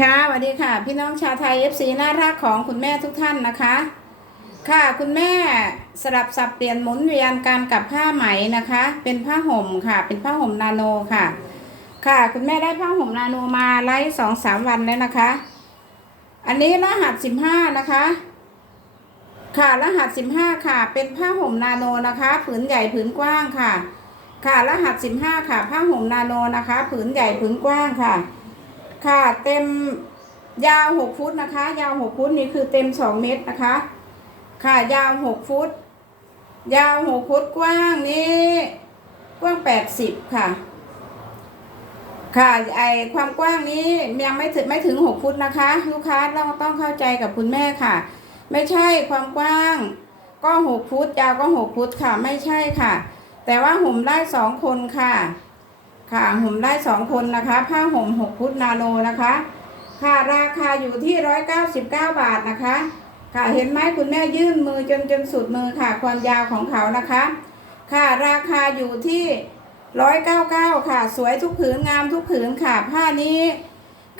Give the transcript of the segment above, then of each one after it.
ค่ะสวัสดีค่ะ พี่น้องชาวไทย FC น่ารักของคุณแม่ทุกท่านนะคะ ค่ะคุณแม่สลับสับเปลี่ยนหมุนเวียนการกับผ้าไหมนะคะ เป็นผ้าห่มค่ะ เป็นผ้าห่มนาโนค่ะ ค่ะคุณแม่ได้ผ้าห่มนาโนมาไล่สองสามวันแล้วนะคะ อันนี้รหัสสิบห้านะคะ ค่ะรหัสสิบห้าค่ะ เป็นผ้าห่มนาโนนะคะ ผืนใหญ่ผืนกว้างค่ะ ค่ะรหัสสิบห้าค่ะ ผ้าห่มนาโนนะคะ ผืนใหญ่ผืนกว้างค่ะ ค่ะ เต็มยาวหกฟุตนะคะ ยาวหกฟุตนี่คือเต็มสองเมตรนะคะ ค่ะ ยาวหกฟุต ยาวหกฟุตกว้างนี่กว้างแปดสิบค่ะ ค่ะไอความกว้างนี้ยังไม่ถึงไม่ถึงหกฟุตนะคะ ลูกค้าต้องต้องเข้าใจกับคุณแม่ค่ะ ไม่ใช่ความกว้าง ก็หกฟุตยาวก็หกฟุตค่ะ ไม่ใช่ค่ะ แต่ว่าห่มได้สองคนค่ะ ค่ะห่มได้สองคนนะคะ ผ้าห่มหกฟุตนาโนนะคะ ค่ะราคาอยู่ที่ร้อยเก้าสิบเก้าบาทนะคะ ค่ะเห็นไหมคุณแม่ยื่นมือจนจนสุดมือค่ะ ความยาวของเขานะคะ ค่ะราคาอยู่ที่ร้อยเก้าเก้าค่ะ สวยทุกผืนงามทุกผืนค่ะ ผ้านี้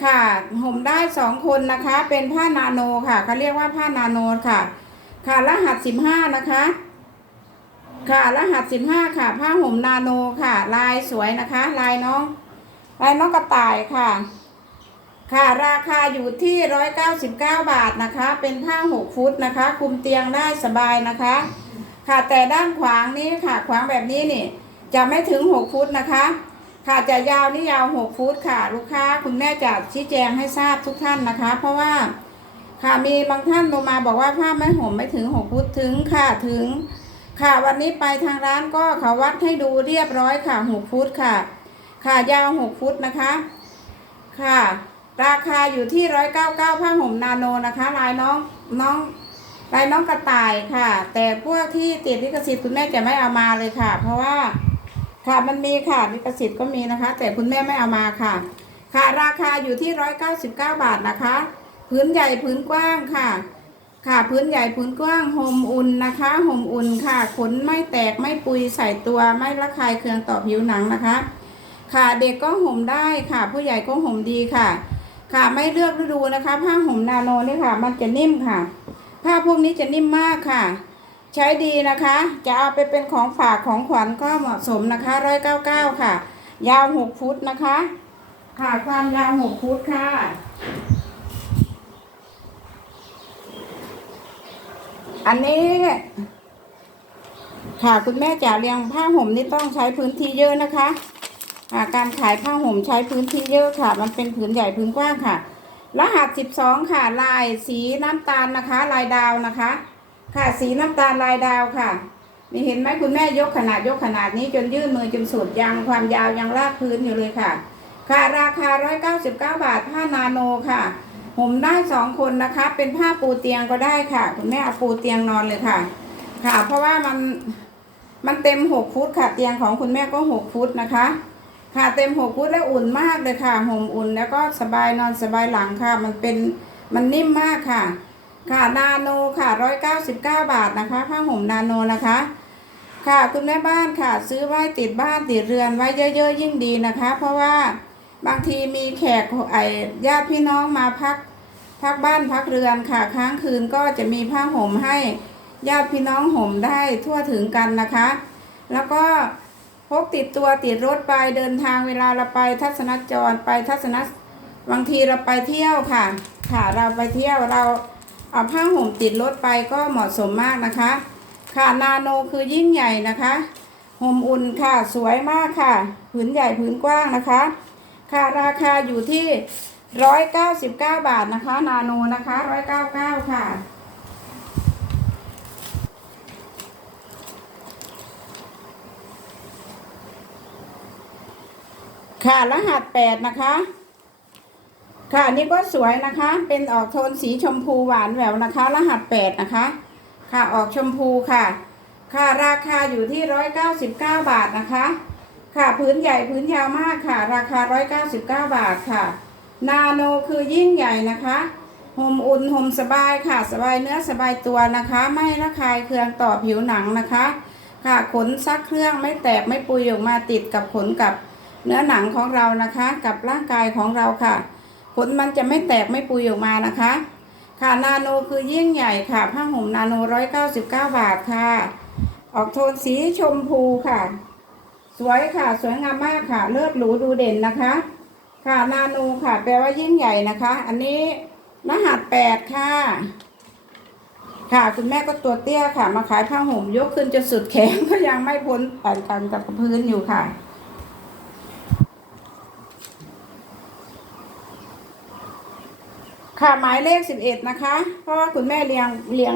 ค่ะห่มได้สองคนนะคะ เป็นผ้านาโนค่ะเขาเรียกว่าผ้านาโนค่ะ ค่ะรหัสสิบห้านะคะ ค่ะ รหัสสิบห้าค่ะ ผ้าห่มนาโนค่ะ ลายสวยนะคะ ลายน้อง ลายน้องกระต่ายค่ะ ค่ะ ราคาอยู่ที่ร้อยเก้าสิบเก้าบาทนะคะ เป็นผ้าหกฟุตนะคะ คุมเตียงได้สบายนะคะ ค่ะ แต่ด้านขวางนี้ค่ะ ขวางแบบนี้นี่ จะไม่ถึงหกฟุตนะคะ ค่ะจะยาวนี่ยาวหกฟุตค่ะ ลูกค้าคุณแม่จะชี้แจงให้ทราบทุกท่านนะคะ เพราะว่า ค่ะมีบางท่านโทรมาบอกว่าผ้าไม่ห่มไม่ถึงหกฟุตถึงค่ะถึง ค่ะวันนี้ไปทางร้านก็เขาวัดให้ดูเรียบร้อยค่ะหกฟุตค่ะ ค่ะยาวหกฟุตนะคะ ค่ะ ราคาอยู่ที่ร้อยเก้าเก้าผ้าห่มนาโนนะคะ ลายน้องน้องลายน้องกระต่ายค่ะ แต่พวกที่ติดลิขสิทธิ์คุณแม่จะไม่เอามาเลยค่ะ เพราะว่าค่ะมันมีค่ะลิขสิทธิ์ก็มีนะคะ แต่คุณแม่ไม่เอามาค่ะ ค่ะราคาอยู่ที่ร้อยเก้าสิบเก้าบาทนะคะ พื้นใหญ่พื้นกว้างค่ะ ค่ะพื้นใหญ่พื้นกว้างห่มอุ่นนะคะห่มอุ่นค่ะขนไม่แตกไม่ปุยใส่ตัวไม่ระคายเคืองต่อผิวหนังนะคะ ค่ะเด็กก็ห่มได้ค่ะ ผู้ใหญ่ก็ห่มดีค่ะ ค่ะไม่เลือกฤดูนะคะ ผ้าห่มนาโนนี่ค่ะ มันจะนิ่มค่ะ ผ้าพวกนี้จะนิ่มมากค่ะ ใช้ดีนะคะ จะเอาไปเป็นของฝากของขวัญก็เหมาะสมนะคะร้อยเก้าเก้าค่ะ ยาวหกฟุตนะคะ ค่ะความยาวหกฟุตค่ะ อันนี้ ค่ะคุณแม่จ๋าเรียงผ้าห่มนี่ต้องใช้พื้นที่เยอะนะคะอ่าการขายผ้าห่มใช้พื้นที่เยอะค่ะ มันเป็นผืนใหญ่ผืนกว้างค่ะ รหัสสิบสองค่ะ ลายสีน้ำตาลนะคะ ลายดาวนะคะ ค่ะสีน้ำตาลลายดาวค่ะนี่เห็นไหมคุณแม่ยกขนาดยกขนาดนี้จนยื่นมือจนสุดยังความยาวยังลากพื้นอยู่เลยค่ะ ค่ะราคาร้อยเก้าสิบเก้าบาทผ้านาโนค่ะ ผมได้สองคนนะคะ เป็นผ้าปูเตียงก็ได้ค่ะ คุณแม่เอาปูเตียงนอนเลยค่ะ ค่ะ เพราะว่ามันมันเต็มหกฟุตค่ะ เตียงของคุณแม่ก็หกฟุตนะคะ ค่ะเต็มหกฟุตแล้วอุ่นมากเลยค่ะห่มอุ่นแล้วก็สบายนอนสบายหลังค่ะ มันเป็นมันนิ่มมากค่ะ ค่ะนาโนค่ะร้อยเก้าสิบเก้าบาทนะคะผ้าห่มนาโนนะคะค่ะคุณแม่บ้านค่ะ ซื้อไว้ติดบ้านติดเรือนไว้เยอะ ๆ ยิ่งดีนะคะ เพราะว่า บางทีมีแขกไอญาติพี่น้องมาพักพักบ้านพักเรือนค่ะ ค้างคืนก็จะมีผ้าห่มให้ญาติพี่น้องห่มได้ทั่วถึงกันนะคะ แล้วก็พกติดตัวติดรถไปเดินทางเวลาเราไปทัศนจรไปทัศนบางทีเราไปเที่ยวค่ะ ค่ะเราไปเที่ยวเราเอาผ้าห่มติดรถไปก็เหมาะสมมากนะคะ ค่ะนาโนคือยิ่งใหญ่นะคะห่มอุ่นค่ะสวยมากค่ะผืนใหญ่ผืนกว้างนะคะ ค่ะราคาอยู่ที่ร้อยเก้าสิบเก้าบาทนะคะ นาโนนะคะร้อยเก้าเก้าค่ะค่ะรหัสแปดนะคะ ค่ะอันนี่ก็สวยนะคะ เป็นออกโทนสีชมพูหวานแหววนะคะ รหัสแปดนะคะ ค่ะออกชมพูค่ะ ค่ะราคาอยู่ที่ร้อยเก้าสิบเก้าบาทนะคะ ค่ะพื้นใหญ่พื้นยาวมากค่ะ ราคาร้อยเก้าสิบาทค่ะ นาโนคือยิ่งใหญ่นะคะห่มอุ่นห่มสบายค่ะ สบายเนื้อสบายตัวนะคะ ไม่ระคายเคืองต่อผิวหนังนะคะ ค่ะขนซักเครื่องไม่แตกไม่ปุยออกมาติดกับขนกับเนื้อหนังของเรานะคะ กับร่างกายของเราค่ะ ขนมันจะไม่แตกไม่ปุยออกมานะคะ ค่ะนาโนคือยิ่งใหญ่ค่ะผ้าห่มนาโนร้อยเก้าสิบเก้าบาทค่ะ ออกโทนสีชมพูค่ะ สวยค่ะ สวยงามมากค่ะ เลือดหรูดูเด่นนะคะ ค่ะนาโนค่ะ แปลว่ายิ่งใหญ่นะคะ อันนี้รหัสแปดค่ะ ค่ะคุณแม่ก็ตัวเตี้ยค่ะ มาขายผ้าห่มยกขึ้นจนสุดแขนก็ยังไม่พ้นผ่นกันกับพื้นอยู่ค่ะค่ะหมายเลขสิบเอ็ดนะคะ เพราะว่าคุณแม่เรียงเรียง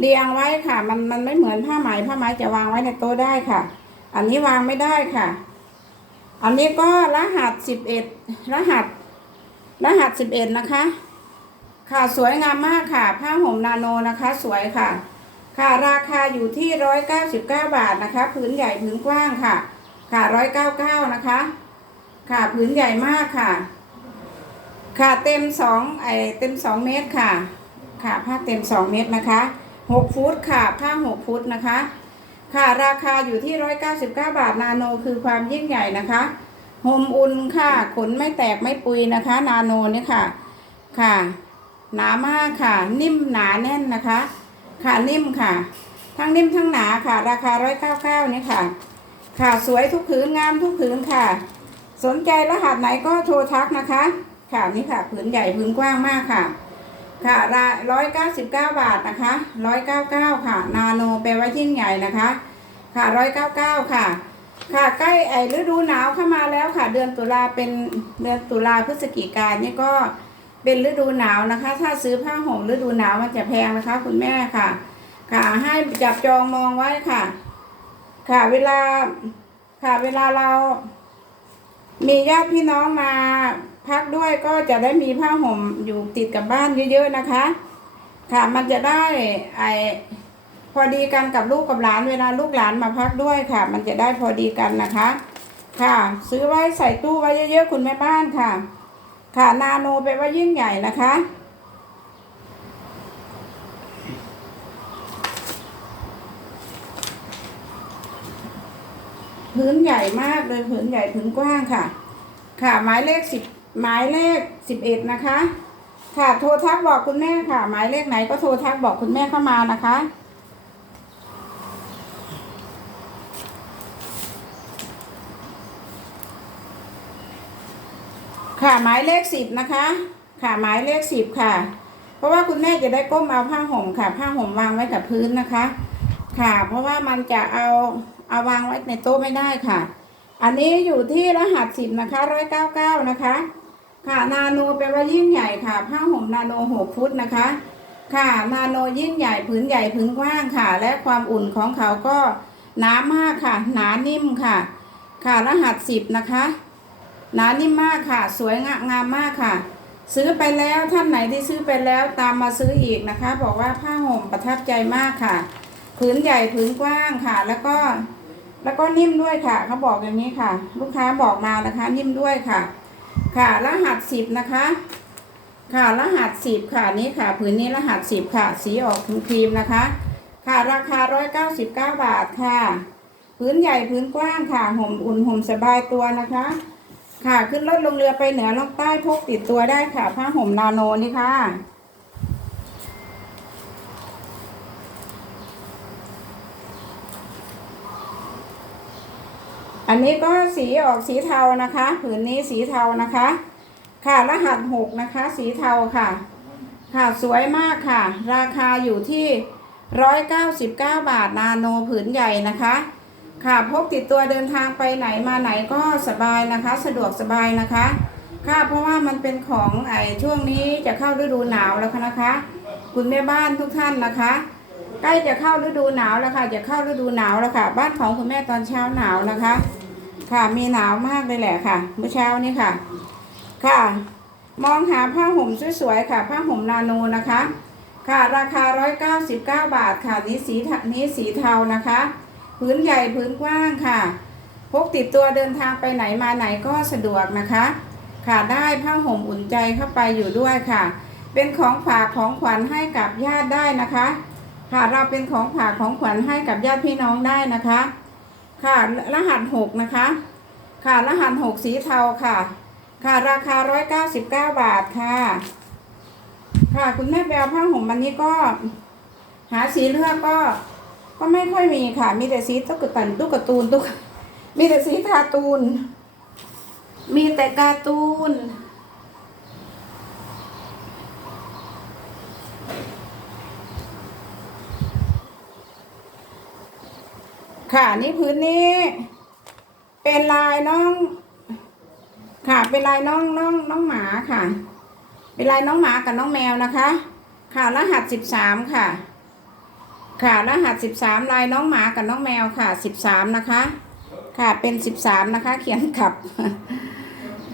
เรียงไว้ค่ะ มันมันไม่เหมือนผ้าไหมผ้าไหมจะวางไว้ในโต๊ะได้ค่ะ อันนี้วางไม่ได้ค่ะ อันนี้ก็รหัสสิบเอ็ดรหัส รหัสสิบเอ็ดนะคะ ค่ะสวยงามมากค่ะ ผ้าห่มนาโนนะคะ สวยค่ะ ค่ะราคาอยู่ที่ร้อยเก้าสิบเก้าบาทนะคะผืนใหญ่ผืนกว้างค่ะ ค่ะร้อยเก้าเก้านะคะ ค่ะผืนใหญ่มากค่ะ ค่ะเต็มสองไอเต็มสองเมตรค่ะ ค่ะผ้าเต็มสองเมตรนะคะหกฟุตค่ะผ้าหกฟุตนะคะ ค่ะราคาอยู่ที่ร้อยเก้าสิบเก้าบาทนาโนคือความยิ่งใหญ่นะคะห่มอุ่นค่ะ ขนไม่แตกไม่ปุยนะคะ นาโนเนี่ยค่ะ ค่ะ หนามากค่ะ นิ่มหนาแน่นนะคะ ค่ะนิ่มค่ะ ทั้งนิ่มทั้งหนาค่ะ ราคาร้อยเก้าเก้านี่ค่ะ ค่ะสวยทุกผืนงามทุกผืนค่ะ สนใจรหัสไหนก็โทรทักนะคะ ค่ะนี่ค่ะผืนใหญ่ผืนกว้างมากค่ะ ค่ะร้อยเก้าสิบเก้าบาทนะคะร้อยเก้าเก้าค่ะ นาโนแปลว่ายิ่งใหญ่นะคะ ค่ะร้อยเก้าเก้าค่ะ ค่ะใกล้ไอฤดูหนาวเข้ามาแล้วค่ะ เดือนตุลาเป็นเดือนตุลาพฤศจิกายนนี่ก็เป็นฤดูหนาวนะคะ ถ้าซื้อผ้าห่มฤดูหนาวมันจะแพงนะคะ คุณแม่ค่ะ ค่ะให้จับจองมองไว้ค่ะ ค่ะเวลาค่ะเวลาเรา มีญาติพี่น้องมา พักด้วยก็จะได้มีผ้าห่มอยู่ติดกับบ้านเยอะๆนะคะ ค่ะมันจะได้ไอพอดีกันกับลูกกับหลานเวลาลูกหลานมาพักด้วยค่ะ มันจะได้พอดีกันนะคะ ค่ะ ซื้อไว้ใส่ตู้ไว้เยอะๆคุณแม่บ้านค่ะ ค่ะนาโนแปลว่ายิ่งใหญ่นะคะพื้นใหญ่มากเลยพื้นใหญ่พื้นกว้างค่ะ ค่ะ หมายเลขสิบ หมายเลขสิบเอ็ดนะคะ ค่ะโทรทักบอกคุณแม่ค่ะ หมายเลขไหนก็โทรทักบอกคุณแม่เข้ามานะคะค่ะหมายเลขสิบนะคะ ค่ะหมายเลขสิบค่ะ เพราะว่าคุณแม่จะได้ก้มเอาผ้าห่มค่ะ ผ้าห่มวางไว้กับพื้นนะคะ ค่ะ เพราะว่ามันจะเอาเอาวางไว้ในโต๊ะไม่ได้ค่ะ อันนี้อยู่ที่รหัสสิบนะคะร้อยเก้าเก้านะคะ ค่ะนาโนแปลว่ายิ่งใหญ่ค่ะ ผ้าห่มนาโนหกฟุตนะคะ ค่ะนาโนยิ่งใหญ่ผืนใหญ่ผืนกว้างค่ะ และความอุ่นของเขาก็หนามากค่ะ หนานิ่มค่ะ ค่ะรหัสสิบนะคะ หนานิ่มมากค่ะ สวยงางามมากค่ะ ซื้อไปแล้วท่านไหนที่ซื้อไปแล้วตามมาซื้ออีกนะคะ บอกว่าผ้าห่มประทับใจมากค่ะผืนใหญ่ผืนกว้างค่ะ แล้วก็แล้วก็นิ่มด้วยค่ะเขาบอกอย่างนี้ค่ะ ลูกค้าบอกมานะคะ นิ่มด้วยค่ะ ค่ะรหัสสิบนะคะ ค่ะรหัสสิบค่ะนี้ค่ะผืนนี้รหัสสิบค่ะ สีออกครีมนะคะ ค่ะราคาร้อยเก้าสิบเก้าบาทค่ะพื้นใหญ่พื้นกว้างค่ะห่มอุ่นห่มสบายตัวนะคะ ค่ะขึ้นรถลงเรือไปเหนือลงใต้พกติดตัวได้ค่ะผ้าห่มนาโนนี่ค่ะ อันนี้ก็สีออกสีเทานะคะ ผืนนี้สีเทานะคะ ค่ะรหัสหกนะคะ สีเทาค่ะ ค่ะสวยมากค่ะ ราคาอยู่ที่ร้อยเก้าสิบเก้าบาทนาโนผืนใหญ่นะคะ ค่ะพกติดตัวเดินทางไปไหนมาไหนก็สบายนะคะ สะดวกสบายนะคะ ค่ะเพราะว่ามันเป็นของไอช่วงนี้จะเข้าฤดูหนาวแล้วนะคะ คุณแม่บ้านทุกท่านนะคะ ล้จะเข้าฤดูหนาวแล้วค่ะ จะเข้าฤดูหนาวแล้วค่ะ บ้านของคุณแม่ตอนเช้าหนาวนะคะ ค่ะมีหนาวมากเลยแหละค่ะ เมื่อเช้านี้ค่ะ ค่ะ มองหาผ้าห่มสวยๆค่ะ ผ้าห่มนาโนนะคะ ค่ะราคา 199 บาทค่ะนี้สีนี้สีเทานะคะพื้นใหญ่พื้นกว้างค่ะ พกติดตัวเดินทางไปไหนมาไหนก็สะดวกนะคะ ค่ะได้ผ้าห่มอุ่นใจเข้าไปอยู่ด้วยค่ะ เป็นของฝากของขวัญให้กับญาติได้นะคะ ค่ะเราเป็นของฝากของขวัญให้กับญาติพี่น้องได้นะคะ ค่ะรหัสหกนะคะ ค่ะรหัสหกสีเทาค่ะ ค่ะราคาร้อยเก้าสิบเก้าบาทค่ะ ค่ะคุณแม่แปลผ้าห่มวันนี้ก็ หาสีเลือกก็ ก็ไม่ค่อยมีค่ะ มีแต่สีตุ๊กตาตุ๊กตาตูนตุ๊กมีแต่สีการ์ตูน มีแต่การ์ตูน ค่ะนี่พื้นนี้ เป็นลายน้อง ค่ะ เป็นลายน้องน้องน้องหมาค่ะ เป็นลายน้องหมากับน้องแมวนะคะ ค่ะรหัสสิบสามค่ะ ค่ะรหัสสิบสามลายน้องหมากับน้องแมวค่ะสิบสามนะคะ ค่ะเป็นสิบสามนะคะ เขียนขับ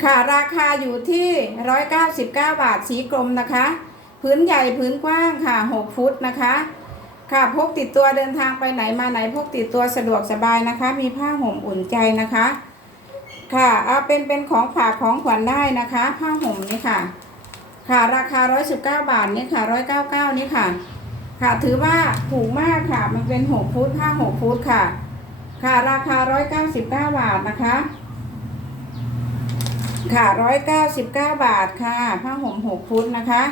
ค่ะราคาอยู่ที่ร้อยเก้าสิบเก้าบาทสีกลมนะคะ พื้นใหญ่พื้นกว้างค่ะหกฟุตนะคะ ค่ะพกติดตัวเดินทางไปไหนมาไหนพกติดตัวสะดวกสบายนะคะ มีผ้าห่มอุ่นใจนะคะ ค่ะเอาเป็นเป็นของฝากของขวัญได้นะคะ ผ้าห่มนี่ค่ะ ค่ะราคา 119 บาทนี่ค่ะ 199 นี่ค่ะ ค่ะถือว่าถูกมากค่ะ มันเป็น 6 ฟุตผ้า6ฟุตค่ะ ค่ะราคา 199 บาทนะคะ ค่ะ 199 บาทค่ะ ผ้าห่ม 6 ฟุตนะคะ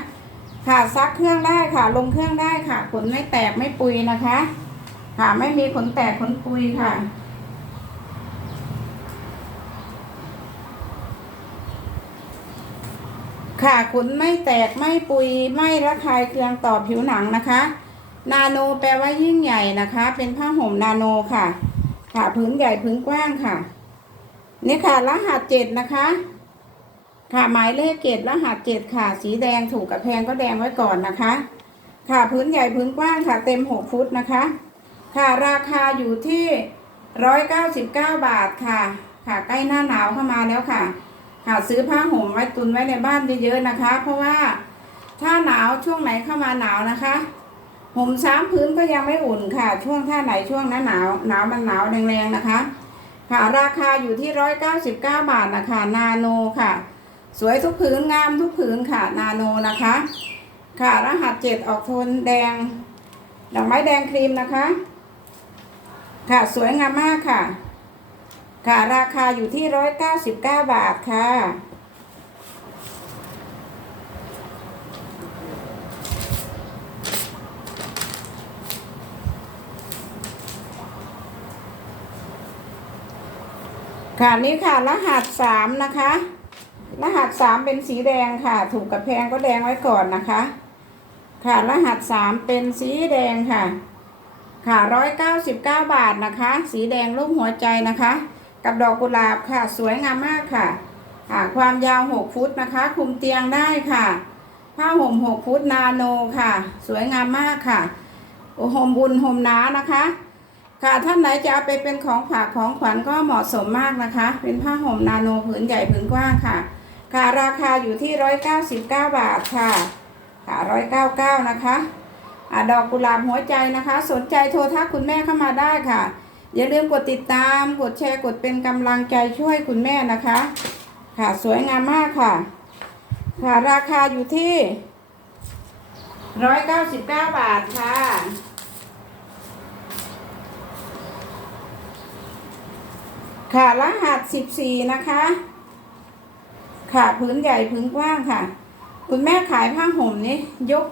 ค่ะซักเครื่องได้ค่ะ ลงเครื่องได้ค่ะ ขนไม่แตกไม่ปุยนะคะ ค่ะไม่มีขนแตกขนปุยค่ะค่ะขนไม่แตกไม่ปุยไม่ระคายเคืองต่อผิวหนังนะคะ นาโนแปลว่ายิ่งใหญ่นะคะ เป็นผ้าห่มนาโนค่ะ ค่ะพื้นใหญ่พื้นกว้างค่ะ นี่ค่ะรหัสเจ็ดนะคะ ค่ะหมายเลขเกตรหัสเจ็ดค่ะ สีแดงถูกกับแพงก็แดงไว้ก่อนนะคะ ค่ะพื้นใหญ่พื้นกว้างค่ะเต็มหกฟุตนะคะ ค่ะราคาอยู่ที่ร้อยเก้าสิบเก้าบาทค่ะ ค่ะใกล้หน้าหนาวเข้ามาแล้วค่ะ ค่ะซื้อผ้าห่มไว้ตุนไว้ในบ้านเยอะๆนะคะ เพราะว่าถ้าหนาวช่วงไหนเข้ามาหนาวนะคะห่มซ้ำพื้นก็ยังไม่อุ่นค่ะ ช่วงท่าไหนช่วงหน้าหนาวหนาวมันหนาวแรงๆนะคะ ค่ะราคาอยู่ที่ร้อยเก้าสิบเก้าบาทนะคะนาโนค่ะ สวยทุกผืนงามทุกผืนค่ะนาโนนะคะ ค่ะรหัสเจ็ดออกโทนแดงดอกไม้แดงครีมนะคะ ค่ะสวยงามมากค่ะ ค่ะราคาอยู่ที่ร้อยเก้าสิบเก้าบาทค่ะค่ะนี่ค่ะรหัสสามนะคะ รหัสสามเป็นสีแดงค่ะ ถูกกับแพงก็แดงไว้ก่อนนะคะ ค่ะรหัสสามเป็นสีแดงค่ะ ค่ะร้อยเก้าสิบเก้าบาทนะคะ สีแดงรูปหัวใจนะคะ กับดอกกุหลาบค่ะ สวยงามมากค่ะค่ะความยาวหกฟุตนะคะ คุมเตียงได้ค่ะ ผ้าห่มหกฟุตนาโนค่ะ สวยงามมากค่ะโอ้ห่มบุญห่มหนานะคะค่ะท่านไหนจะเอาไปเป็นของฝากของขวัญก็เหมาะสมมากนะคะ เป็นผ้าห่มนาโนผืนใหญ่ผืนกว้างค่ะ ค่ะราคาอยู่ที่ร้อยเก้าสิบเก้าบาทค่ะ ค่ะร้อยเก้าเก้านะคะอดอกกุหลาบหัวใจนะคะ สนใจโทรทักคุณแม่เข้ามาได้ค่ะ อย่าลืมกดติดตาม กดแชร์ กดเป็นกำลังใจช่วยคุณแม่นะคะ ค่ะ สวยงามมากค่ะ ค่ะ ราคาอยู่ที่ร้อยเก้าสิบเก้าบาทค่ะค่ะรหัสสิบสี่นะคะ ค่ะพื้นใหญ่พื้นกว้างค่ะ คุณแม่ขายผ้าห่มนี่ยก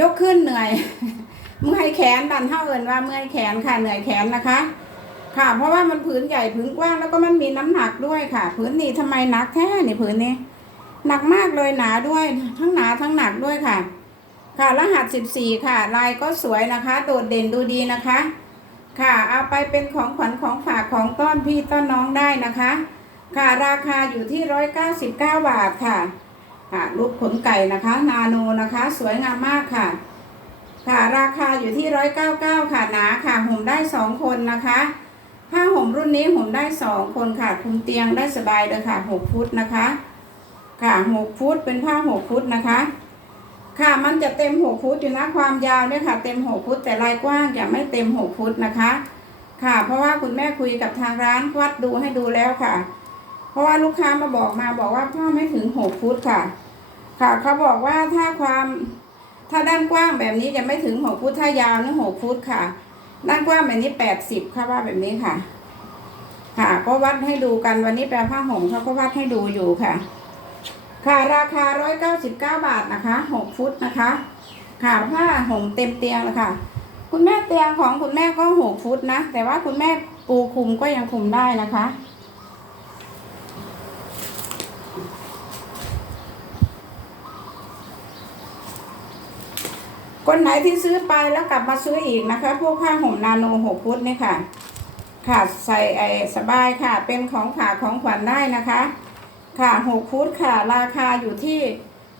ยกขึ้นเหนื่อย เมื่อยแขนบันเท่าเอินว่าเมื่อยแขนค่ะเหนื่อยแขนนะคะ ค่ะ เพราะว่ามันผืนใหญ่ผืนกว้างแล้วก็มันมีน้ำหนักด้วยค่ะผืนนี้ทำไมหนักแท้นี่ผืนนี้หนักมากเลยหนาด้วย ทั้งหนาทั้งหนักด้วยค่ะ ค่ะรหัสสิบสี่ค่ะ ลายก็สวยนะคะ โดดเด่นดูดีนะคะ ค่ะเอาไปเป็นของขวัญของฝากของต้อนพี่ต้อนน้องได้นะคะ ค่ะราคาอยู่ที่ร้อยเก้าสิบเก้าบาทค่ะ ค่ะรูปขนไก่นะคะ นาโนนะคะ สวยงามมากค่ะ ค่ะราคาอยู่ที่ร้อยเก้าเก้าค่ะหนาค่ะห่มได้สองคนนะคะผ้าห่มรุ่นนี้ห่มได้สองคนค่ะคุมเตียงได้สบายเลยค่ะหกฟุตนะคะ ค่ะหกฟุตเป็นผ้าหกฟุตนะคะ ค่ะมันจะเต็มหกฟุตอยู่นะความยาวเนี่ยค่ะ เต็มหกฟุตแต่ลายกว้างจะไม่เต็มหกฟุตนะคะ ค่ะ เพราะว่าคุณแม่คุยกับทางร้านวัดดูให้ดูแล้วค่ะ เพราะว่าลูกค้ามาบอกมาบอกว่าผ้าไม่ถึงหกฟุตค่ะ ค่ะเขาบอกว่าถ้าความถ้าด้านกว้างแบบนี้จะไม่ถึงหกฟุตถ้ายาวนี่หกฟุตค่ะ ด้านกว้างแบบนี้แปดสิบค่ะว่าแบบนี้ค่ะ ค่ะ ก็วัดให้ดูกันวันนี้แปลผ้าห่มเขาก็วัดให้ดูอยู่ค่ะ ค่ะราคาร้อยเก้าสิบเก้าบาทนะคะหกฟุตนะคะ ค่ะผ้าห่มเต็มเตียงเลยค่ะคุณแม่เตียงของคุณแม่ก็หกฟุตนะ แต่ว่าคุณแม่ปูคุมก็ยังคุมได้นะคะ คนไหนที่ซื้อไปแล้วกลับมาซื้ออีกนะคะ พวกผ้าห่มนาโนหกฟุตนี่ค่ะ ค่ะใส่ไอสบายค่ะ เป็นของฝาของขวัญได้นะคะ ค่ะหกฟุตค่ะ ราคาอยู่ที่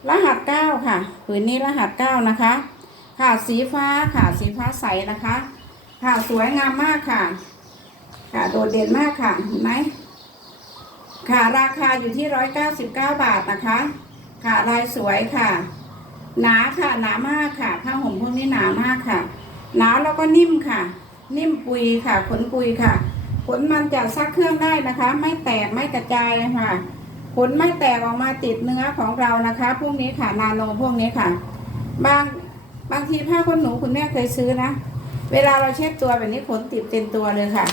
รหัสเก้าค่ะผืนนี้รหัสเก้านะคะ ค่ะสีฟ้าค่ะสีฟ้าใสนะคะ ค่ะสวยงามมากค่ะ ค่ะโดดเด่นมากค่ะเห็นไหมค่ะราคาอยู่ที่ร้อยเก้าสิบเก้าบาทนะคะ ค่ะลายสวยค่ะ หนาค่ะหนามากค่ะผ้าห่มพวกนี้หนามากค่ะ หนาแล้วก็นิ่มค่ะ นิ่มปุยค่ะ ขนปุยค่ะ ขนมันจะซักเครื่องได้นะคะ ไม่แตกไม่กระจายค่ะ ขนไม่แตกออกมาติดเนื้อของเรานะคะพวกนี้ค่ะนาโนพวกนี้ค่ะ บางบางทีผ้าขนหนูคุณแม่เคยซื้อนะ เวลาเราเช็ดตัวแบบนี้ขนติดเต็มตัวเลยค่ะ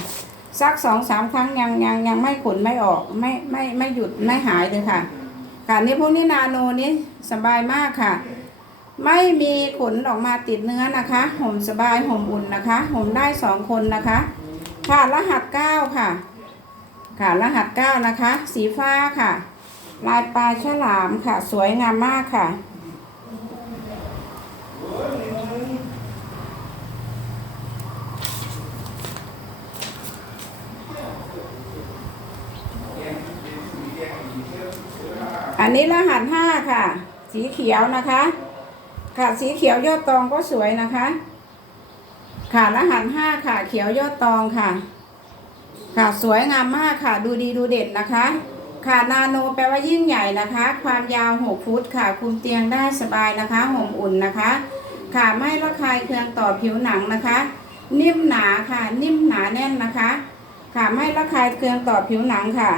ซักสองสามครั้งยังยังยังไม่ขนไม่ออกไม่ไม่ไม่หยุดไม่หายเลยค่ะ ค่ะนี่พวกนี้นาโนนี้สบายมากค่ะ ไม่มีขนออกมาติดเนื้อนะคะ ห่มสบายห่มอุ่นนะคะ ห่มได้สองคนนะคะ ค่ะรหัสเก้าค่ะ ค่ะรหัสเก้านะคะ สีฟ้าค่ะ ลายปลายฉลามค่ะ สวยงามมากค่ะอันนี้รหัสห้าค่ะ สีเขียวนะคะ ค่ะสีเขียวยอดตองก็สวยนะคะ ค่ะรหัสห้าค่ะ เขียวยอดตองค่ะ ค่ะสวยงามมากค่ะ ดูดีดูเด่นนะคะ ค่ะนาโนแปลว่ายิ่งใหญ่นะคะ ความยาว6ฟุตค่ะ คุมเตียงได้สบายนะคะห่มอุ่นนะคะ ค่ะไม่ระคายเคืองต่อผิวหนังนะคะ นิ่มหนาค่ะ นิ่มหนาแน่นนะคะ ค่ะไม่ระคายเคืองต่อผิวหนังค่ะ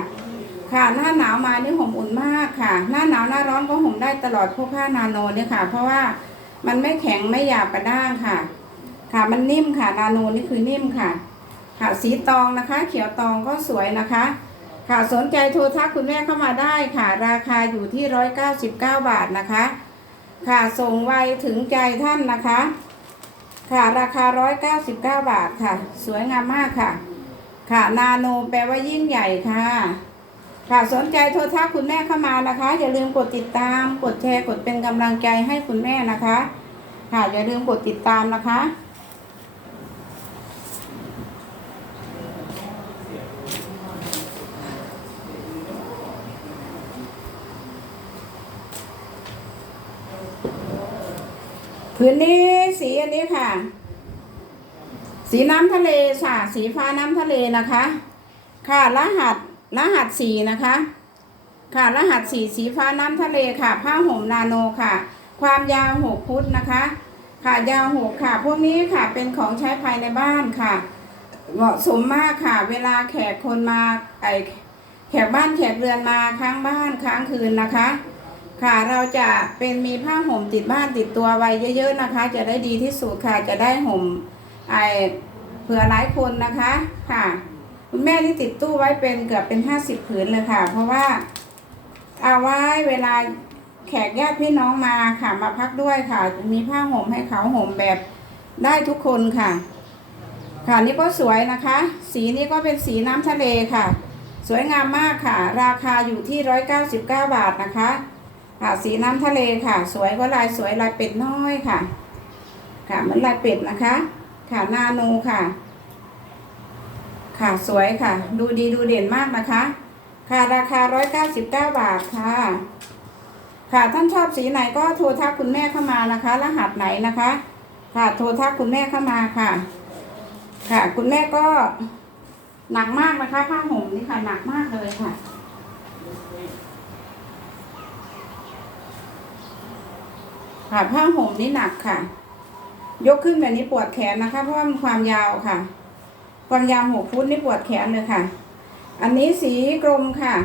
ค่ะหน้าหนาวมานี่ห่มอุ่นมากค่ะ หน้าหนาวหน้าร้อนก็ห่มได้ตลอดพวกผ้านาโนเนี่ยค่ะ เพราะว่า มันไม่แข็งไม่หยาบกระด้างค่ะ ค่ะมันนิ่มค่ะนาโนนี่คือนิ่มค่ะ ค่ะสีตองนะคะ เขียวตองก็สวยนะคะ ค่ะสนใจโทรทักคุณแม่เข้ามาได้ค่ะ ราคาอยู่ที่ร้อยเก้าสิบเก้าบาทนะคะ ค่ะส่งไวถึงใจท่านนะคะ ค่ะราคาร้อยเก้าสิบเก้าบาทค่ะ สวยงามมากค่ะ ค่ะนาโนแปลว่ายิ่งใหญ่ค่ะ ค่ะสนใจโทรทักคุณแม่เข้ามานะคะ อย่าลืมกดติดตาม กดแชร์ กดเป็นกำลังใจให้คุณแม่นะคะ ค่ะอย่าลืมกดติดตามนะคะพื้นนี้สีอันนี้ค่ะ สีน้ำทะเลค่ะ สีฟ้าน้ำทะเลนะคะ ค่ะรหัส รหัสสีนะคะ ค่ะ รหัสสีสีฟ้าน้ำทะเลค่ะ ผ้าห่มนาโนค่ะ ความยาวหกฟุตนะคะ ค่ะ ยาวหกค่ะ พวกนี้ค่ะ เป็นของใช้ภายในบ้านค่ะ เหมาะสมมากค่ะ เวลาแขกคนมา ไอแขกบ้านแขกเรือนมาค้างบ้านค้างคืนนะคะ ค่ะ เราจะเป็นมีผ้าห่มติดบ้านติดตัวไว้เยอะๆนะคะ จะได้ดีที่สุดค่ะ จะได้ห่มไอเผื่อหลายคนนะคะ ค่ะ คุณแม่ที่ติดตู้ไว้เป็นเกือบเป็นห้าสิบผืนเลยค่ะ เพราะว่าเอาไว้เวลาแขกญาติพี่น้องมาค่ะมาพักด้วยค่ะ มีผ้าห่มให้เขาห่มแบบได้ทุกคนค่ะ ค่ะนี่ก็สวยนะคะ สีนี้ก็เป็นสีน้ำทะเลค่ะ สวยงามมากค่ะ ราคาอยู่ที่ร้อยเก้าสิบเก้าบาทนะคะค่ะสีน้ำทะเลค่ะ สวยก็ลายสวยลายเป็ดน้อยค่ะ ค่ะเหมือนลายเป็ดนะคะ ค่ะนาโนค่ะ ค่ะสวยค่ะ ดูดีดูเด่นมากนะคะ ค่ะราคาร้อยเก้าสิบเก้าบาทค่ะ ค่ะท่านชอบสีไหนก็โทรทักคุณแม่เข้ามานะคะ รหัสไหนนะคะ ค่ะโทรทักคุณแม่เข้ามาค่ะ ค่ะ คุณแม่ก็หนักมากนะคะผ้าห่มนี่ค่ะ หนักมากเลยค่ะค่ะผ้าห่มนี่หนักค่ะ ยกขึ้นแบบนี้ปวดแขนนะคะ เพราะว่ามันความยาวค่ะ ความยาวหกฟุตนี่ปวดแขนเลยค่ะ อันนี้สีกรมค่ะ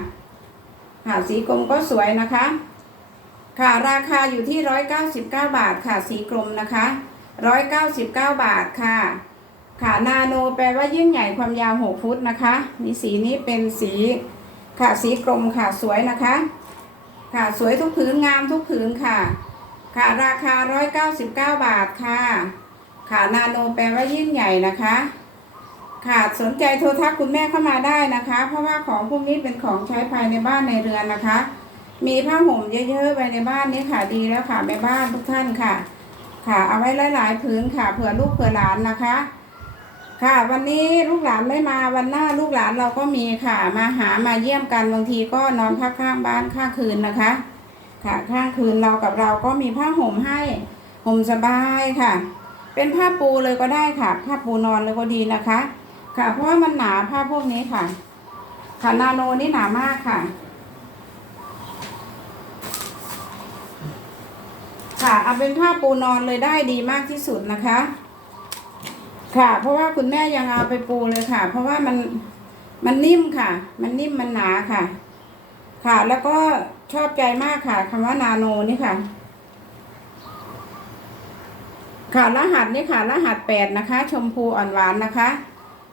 ค่ะสีกรมก็สวยนะคะ ค่ะราคาอยู่ที่ร้อยเก้าสิบเก้าบาทค่ะ สีกรมนะคะร้อยเก้าสิบเก้าบาทค่ะ ค่ะนาโนแปลว่ายิ่งใหญ่ความยาว6ฟุตนะคะนี่สีนี้เป็นสีค่ะสีกรมค่ะสวยนะคะ ค่ะสวยทุกผืนงามทุกผืนค่ะ ค่ะราคา199บาทค่ะ ค่ะนาโนแปลว่ายิ่งใหญ่นะคะ ค่ะสนใจโทรทักคุณแม่เข้ามาได้นะคะ เพราะว่าของพวกนี้เป็นของใช้ภายในบ้านในเรือนนะคะ มีผ้าห่มเยอะๆไว้ในบ้านนี้ค่ะดีแล้วค่ะแม่บ้านทุกท่านค่ะ ค่ะเอาไว้หลายๆผืนค่ะเผื่อลูกเผื่อหลานนะคะ ค่ะ วันนี้ลูกหลานไม่มาวันหน้าลูกหลานเราก็มีค่ะ มาหามาเยี่ยมกันบางทีก็นอนพักข้างบ้านข้างคืนนะคะ ค่ะข้างคืนเรากับเราก็มีผ้าห่มให้ห่มสบายค่ะ เป็นผ้าปูเลยก็ได้ค่ะ ผ้าปูนอนเลยก็ดีนะคะ ค่ะ เพราะว่ามันหนาผ้าพวกนี้ค่ะ ค่ะนาโนนี่หนามากค่ะ ค่ะเอาเป็นผ้าปูนอนเลยได้ดีมากที่สุดนะคะ ค่ะ เพราะว่าคุณแม่ยังเอาไปปูเลยค่ะ เพราะว่ามันมันนิ่มค่ะ มันนิ่มมันหนาค่ะ ค่ะ แล้วก็ชอบใจมากค่ะคำว่านาโนนี่ค่ะค่ะรหัสนี่ค่ะ รหัสแปดนะคะ ชมพูอ่อนหวานนะคะ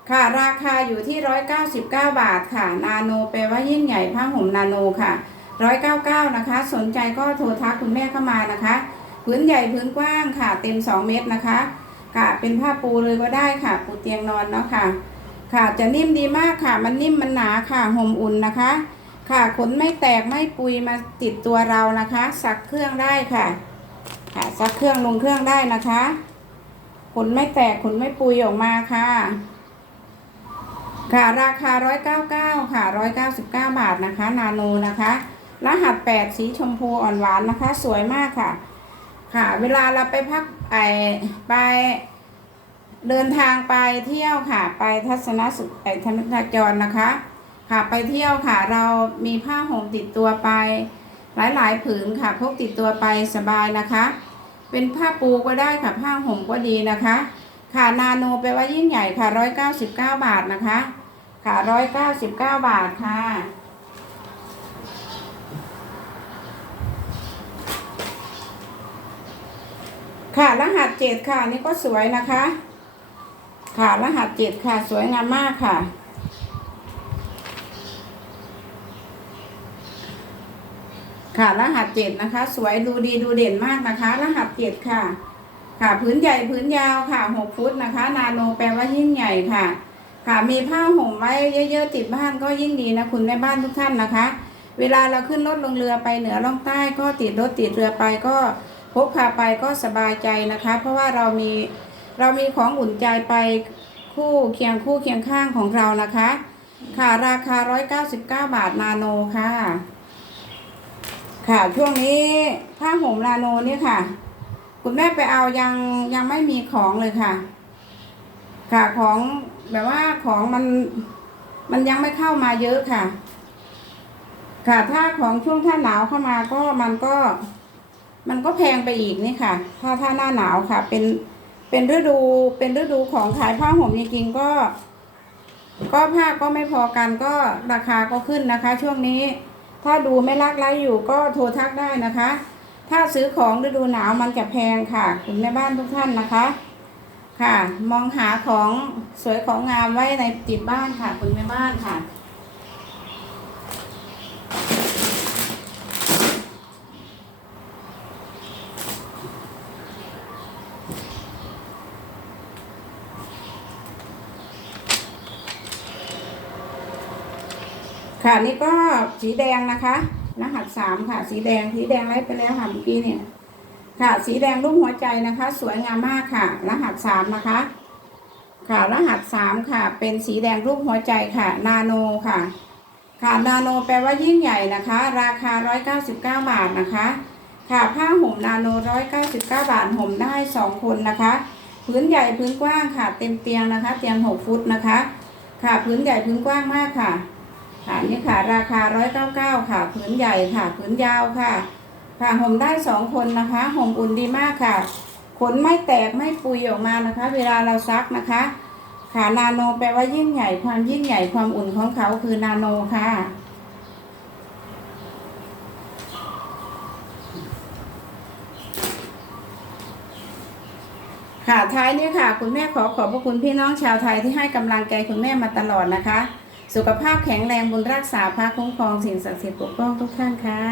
ค่ะราคาอยู่ที่ร้อยเก้าสิบเก้าบาทค่ะ นาโนแปลว่ายิ่งใหญ่ผ้าห่มนาโนค่ะร้อยเก้าเก้านะคะ สนใจก็โทรทักคุณแม่เข้ามานะคะพื้นใหญ่พื้นกว้างค่ะ เต็มสองเมตรนะคะค่ะเป็นผ้าปูเลยก็ได้ค่ะ ปูเตียงนอนเนาะค่ะ ค่ะจะนิ่มดีมากค่ะ มันนิ่มมันหนาค่ะห่มอุ่นนะคะ ค่ะขนไม่แตกไม่ปุยมาติดตัวเรานะคะสักเครื่องได้ค่ะ ค่ะซักเครื่องลงเครื่องได้นะคะขนไม่แตกขนไม่ปุยออกมาค่ะ ค่ะราคา 199 ค่ะ 199 บาทนะคะ นาโนนะคะ รหัส 8 สีชมพูอ่อนหวานนะคะ สวยมากค่ะ ค่ะ เวลาเราไปพักไอไปเดินทางไปเที่ยวค่ะ ไปทัศนสุขไอธรรมจรนะคะ ค่ะไปเที่ยวค่ะ เรามีผ้าห่มติดตัวไป หลายๆผืนค่ะพกติดตัวไปสบายนะคะ เป็นผ้าปูก็ได้ค่ะผ้าห่มก็ดีนะคะ ค่ะนาโนแปลว่ายิ่งใหญ่ค่ะ199บาทนะคะ ค่ะ199บาทค่ะค่ะรหัสเจ็ดค่ะนี่ก็สวยนะคะ ค่ะรหัสเจ็ดค่ะสวยงามมากค่ะ ค่ะรหัสเจ็ดนะคะ สวยดูดีดูเด่นมากนะคะ รหัสเจ็ดค่ะ ค่ะพื้นใหญ่พื้นยาวค่ะหกฟุตนะคะ นาโนแปลว่ายิ่งใหญ่ค่ะ ค่ะมีผ้าห่มไว้เยอะๆติดบ้านก็ยิ่งดีนะคุณแม่บ้านทุกท่านนะคะ เวลาเราขึ้นรถลงเรือไปเหนือล่องใต้ก็ติดรถติดเรือไปก็พกพาไปก็สบายใจนะคะ เพราะว่าเรามีเรามีของอุ่นใจไปคู่เคียงคู่เคียงข้างของเรานะคะ ค่ะราคา 199 บาทนาโนค่ะ ค่ะช่วงนี้ผ้าห่มนาโนเนี่ยค่ะ คุณแม่ไปเอายังยังไม่มีของเลยค่ะ ค่ะของแบบว่าของมันมันยังไม่เข้ามาเยอะค่ะ ค่ะถ้าของช่วงถ้าหนาวเข้ามาก็มันก็ มันก็แพงไปอีกนี่ค่ะ ถ้าถ้าหน้าหนาวค่ะ เป็นเป็นฤดูเป็นฤดูของขายผ้าห่มจริงๆก็ ก็ผ้าก็ไม่พอกันก็ราคาก็ขึ้นนะคะ ช่วงนี้ ถ้าดูไม่ลักไลฟ์อยู่ก็โทรทักได้นะคะ ถ้าซื้อของฤดูหนาวมันจะแพงค่ะ คุณแม่บ้านทุกท่านนะคะ ค่ะ มองหาของสวยของงามไว้ในติดบ้านค่ะ คุณแม่บ้านค่ะค่ะนี่ก็สีแดงนะคะ รหัสสามค่ะ สีแดงสีแดงไล่ไปแล้วค่ะเมื่อกี้เนี่ย ค่ะ สีแดงรูปหัวใจนะคะ สวยงามมากค่ะ รหัสสามนะคะ ค่ะรหัสสามค่ะ เป็นสีแดงรูปหัวใจค่ะ นาโนค่ะ ค่ะนาโนแปลว่ายิ่งใหญ่นะคะ ราคา 199 บาทนะคะ ค่ะผ้าห่มนาโน 199 บาทห่มได้สองคนนะคะพื้นใหญ่พื้นกว้างค่ะ เต็มเตียงนะคะ เตียง 6 ฟุตนะคะ ค่ะพื้นใหญ่พื้นกว้างมากค่ะ ค่ะนี่ค่ะ ราคา199ค่ะผืนใหญ่ค่ะผืนยาวค่ะ ค่ะห่มได้สองคนนะคะห่มอุ่นดีมากค่ะ ขนไม่แตกไม่ปุยออกมานะคะ เวลาเราซักนะคะ ค่ะนาโนแปลว่ายิ่งใหญ่ความยิ่งใหญ่ความอุ่นของเขาคือนาโนค่ะค่ะท้ายนี้ค่ะ คุณแม่ขอขอบพระคุณพี่น้องชาวไทยที่ให้กำลังใจคุณแม่มาตลอดนะคะ สุขภาพแข็งแรงบุญรักษาพระคุ้มครองสิ่งศักดิ์สิทธิ์ปกป้องทุกท่านค่ะ